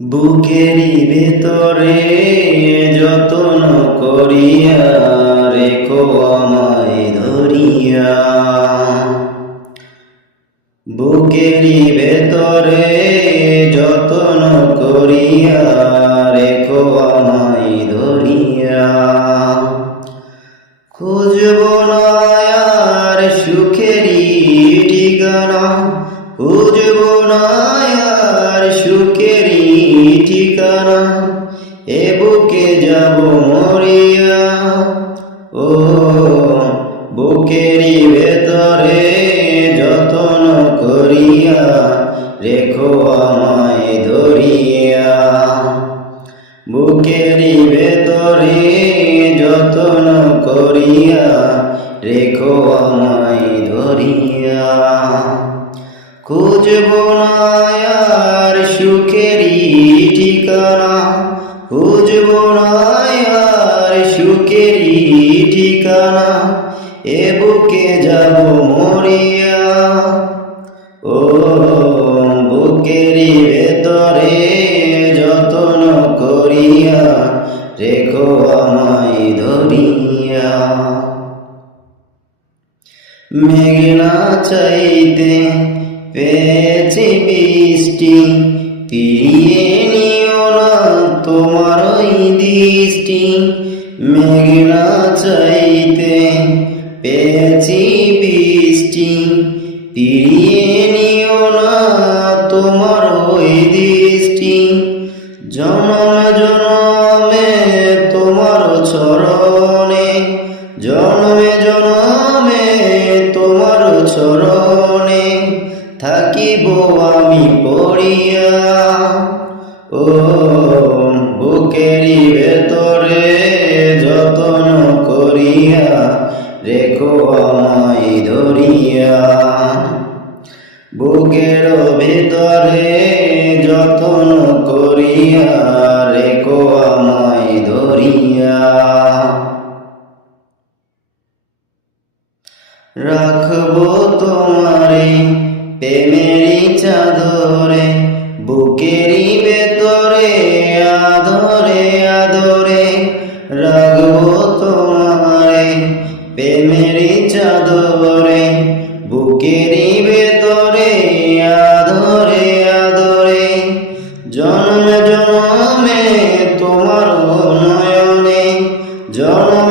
বুকেরই ভেতরে যতন করিয়া রেখো আমায় ধরিয়া। বুকেরই ভেতরে যতন করিয়া রেখো আমায় ধরিয়া। খুঁজব না আর সুখেরই ঠিকানা, খুঁজব না আর সুখেরই ঠিকানা, এ বুকে যাব মরিয়া। ও বুকেরই ভেতরে যতন করিয়া রেখো আমায় ধরিয়া। বুকেরই ভেতরে যতন করিয়া রেখো আমায় ধরিয়া। খুঁজব না আর সুখেরই ঠিকানা, খুঁজব না আর সুখেরই ঠিকানা, এ বুকে যাব মরিয়া। ও বুকেরই ভেতরে যতন করিয়া রেখো আমায় ধরিয়া। মেঘনা চাইতে পেয়েছি বৃষ্টি, ফিরিয়ে নিও না তোমার ওই দৃষ্টি। মেঘনা চাইতে পেয়েছি বৃষ্টি, ফিরিয়ে নিও না তোমার ওই দৃষ্টি। জনমে জনমে তোমার চরণে, জনমে জনমে তোমার চরণে থাকিব আমি পড়িয়া। ও বুকেরই ভেতরে যতন করিয়া রেখো আমায় ধরিয়া। বুকের ভেতরে যতন করিয়া রেখো আমায় ধরিয়া। রাখবো তোমারে প্রেমেরই চাদরে, বুকেরই ভেতরে আদরে আদরে। রাখবো তোমারে প্রেমেরই চাদরে, বুকেরই ভেতরে আদরে আদরে। জনমে জনমে তোমার নয়নে, জনমে